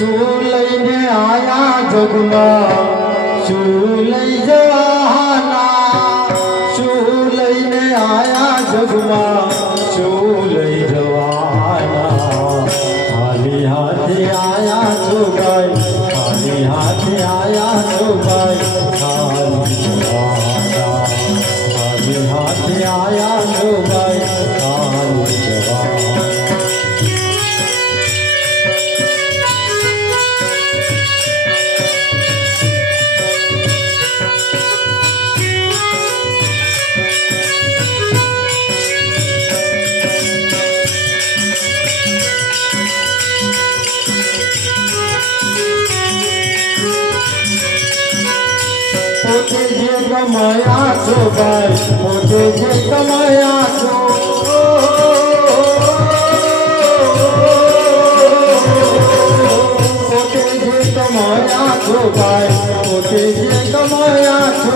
શું લઈને આયા જગમાં શું લઈ જવાના શું લઈને આયા જગમાં શું લઈ જવાના ખાલી હાથે આયા છો ભાઈ ખાલી હાથે આયા છો ભાઈ ખાલી જવાના ખાલી હાથે આયા છો ભાઈ ખાલી જવાના પોતે જે કમાયા છો ભાઈ પોતે જે કમાયા છો પોતે જે કમાયા છો ભાઈ પોતે જે કમાયા છો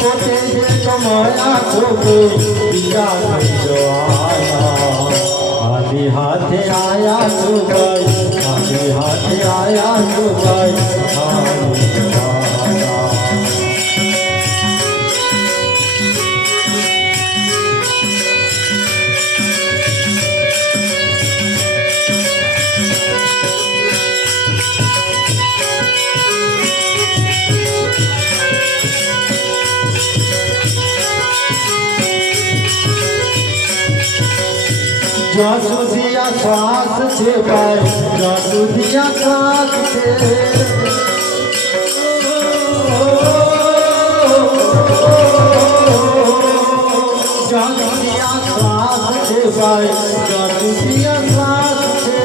પોતે જે કમાયા છો બીજા નહીં જવાના ખાલી હાથે આયા છો ભાઈ ખાલી હાથે આયા છો ભાઈ ખાલી જવાના જ્યાં સુધી આ શ્વાસ છે ભાઈ જ્યાં સુધી આ શ્વાસ છે જ્યાં સુધી આ શ્વાસ છે ભાઈ જ્યાં સુધી આ શ્વાસ છે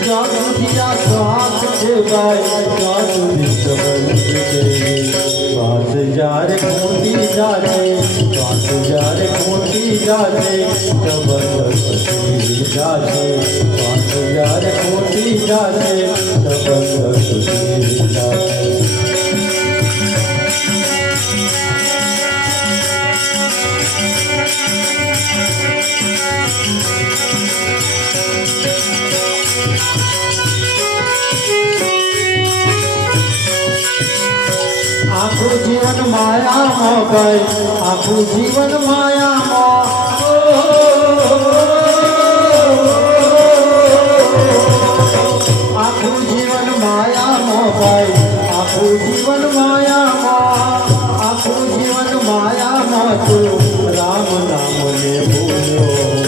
જ્યાં સુધી આ શ્વાસ છે ભાઈ ત્યાં સુધી શ્વાસ જ્યારે ખોટી જાતે શ્વાસ જ્યારે ખોટી જાતે જબરદસ્તી જાતે શ્વાસ જ્યારે ખોટી જાતે જબરદસ્તી જાતે આખું જીવન માયામાં ભાઈ આખું જીવન માયામાં આખું જીવન માયામાં ભાઈ આખું જીવન માયામાં આખું જીવન માયામાં તું રામ નામને ભૂલ્યો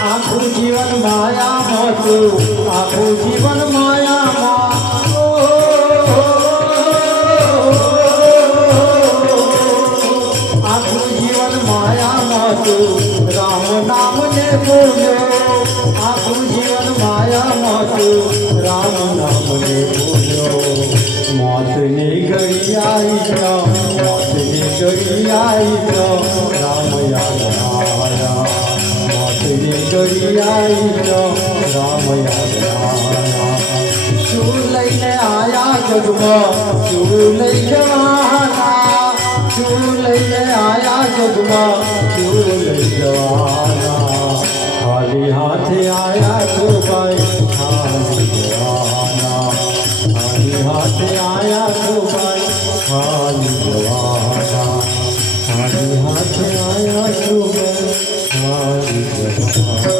આખું જીવન માયામાં તું આખું જીવન માયામાં આખું જીવન માયામાં તું રામ નામને ભૂલ્યો આખું જીવન માયામાં તું રામ નામને ભૂલ્યો મોતની ઘડી આવી ગયો મોતની ઘડી આવી ગયો રામ યાદ આવ્યા રામ યાદ શું લઈને આયા જગમાં શું લઈ જવાના શું લઈને આયા જગમાં શું લઈ જવાના ખાલી હાથે આયા છો ભાઈ ખાલી જવાના ખાલી હાથે આયા છો ભાઈ ખાલી જવાના ખાલી હાથે આયા છો ભાઈ ખાલી જવાના